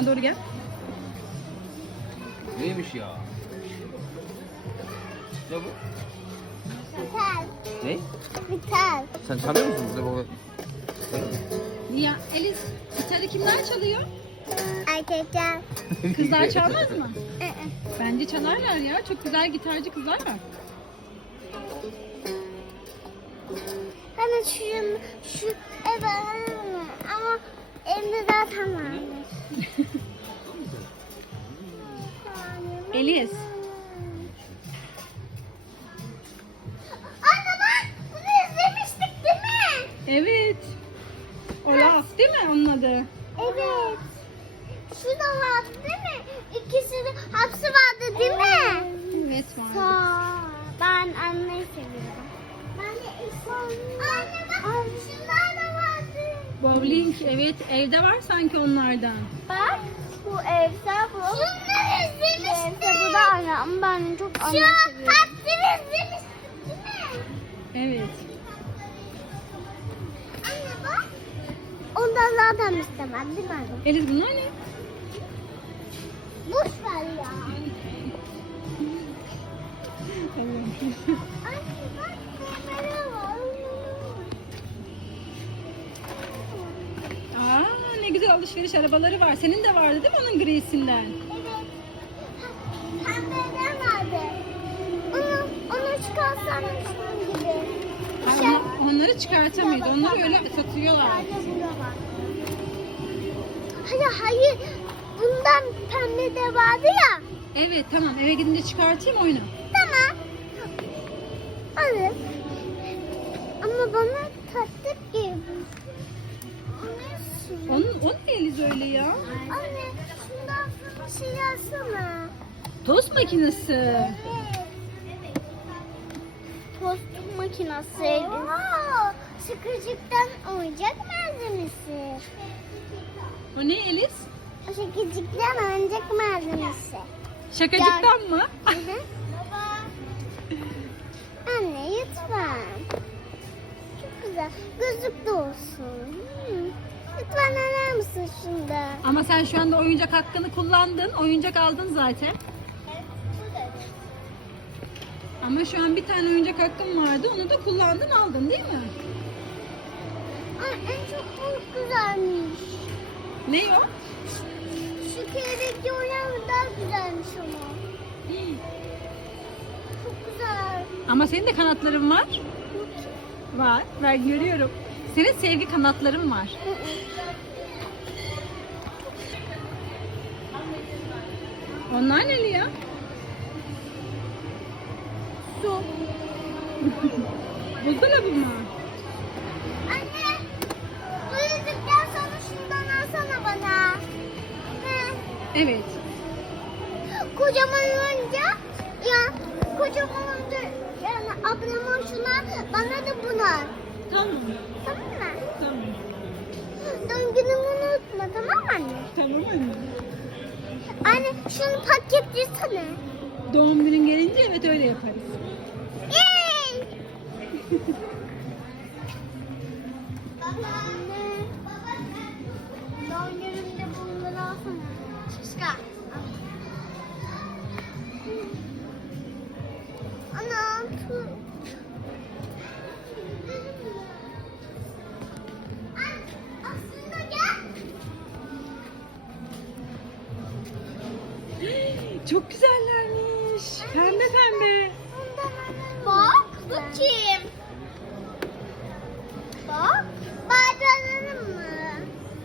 doğru gel. Neymiş ya? Ne bu? Vital. Ne? Vital. Sen çalıyor musun burada baba? Ya Elis, gitarı kimler çalıyor? Erkekler. Kızlar çalmaz mı? Hı. Bence çalarlar ya. Çok güzel gitarcı kızlar var. Hani şu ev alalım mı? Ama evde zaten varmış. Elis. Anne bak bunu izlemiştik değil mi? Evet. Olaf değil mi onun adı? Evet. Şu da vardı değil mi? İkisinin hapsi vardı değil mi? Evet var. Ben anneyi seviyorum. Ben de anne bak şunlar da vardı. Bowling evet evde var sanki onlardan. Bak bu evde bu. Şunları izlemiştik. Bu da anne ama ben çok anne seviyorum. Şu hapsini izlemiştik değil mi? Evet. Anne bak. Ondan zaten istemem değil mi anne? Elis bunlar ne? Boş ver ya. Anne bak kamera var. Aa ne güzel alışveriş arabaları var. Senin de vardı değil mi onun grisinden? Evet. Pembeden vardı. Onu çıkarsam şunun gibi. Ha, onları çıkartamıyoruz. Onları öyle satıyorlar. Sadece burada var. Hayır. Bundan pembe de vardı ya. Evet tamam eve gidince çıkartayım oyunu. Tamam. Alır. Ama bana tatlı gibi. O ne Elis öyle ya? Anne şundan sana şey yazsana. Tost makinesi. Evet. Tost makinesi. Şakacıktan oyuncak malzemesi. O ne Elis? Şakacıktan oyuncak malzemesi. Şakacıktan mı? Hı hı. Anne lütfen. Çok güzel. Gözlük de olsun. Lütfen arar mısın şunda? Ama sen şu anda oyuncak hakkını kullandın. Oyuncak aldın zaten. Ama şu an bir tane oyuncak hakkın vardı. Onu da kullandın aldın değil mi? Ay, en çok güzelmiş. Ne o? Şu kelebekli olan daha güzelmiş ama. Çok güzel. Ama senin de kanatların var. Var. Ben görüyorum. Senin sevgi kanatların var. Onlar neli ya? Su. Buzdolabı mı? Anne, bu yüzükten sonra şundan alsana bana. He. Evet. Kocaman olunca, ya kocaman olunca yani ablama şuna, bana da buna. Tamam. Tamam mı? Tamam. Doğum günümü unutma, tamam mı anne? Tamam anne. Anne şunu paketlesene. Doğum günün gelince evet öyle yaparız. Yay! Anne. Doğum günümde bunları alsana. Şişka. Ana. Aslında gel. Çok güzellermiş. Pembe pembe. Bak bu kim? Bak. Bardağlarım mı?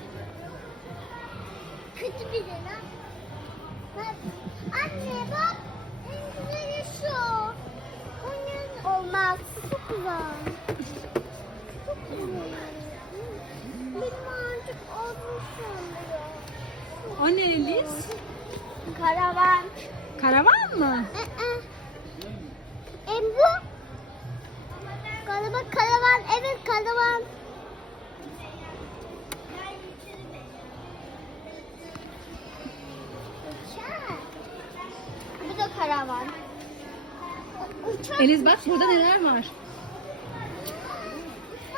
Kötü biri lan. Bak. Anne bak. En güzeli şu. Onun olmaz. Çok güzel. Çok güzel. Benim artık ağzım söndürüyor. O ne Elis? Karavan. Karavan mı? Bu? Karavan. Evet karavan. Uçak. Bu da karavan. Uçak. Elis bak burada neler var.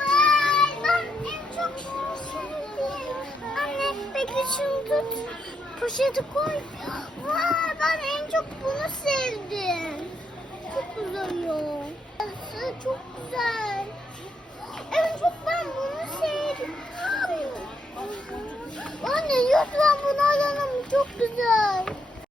Vay, ben en çok şunu sevdim. Anne bekle şunu tut. poşete koy. Vay, ben en çok bunu sevdim. Çok güzel ya. Çok güzel. En çok ben bunu sevdim. Anne lütfen bunu alalım. Çok güzel.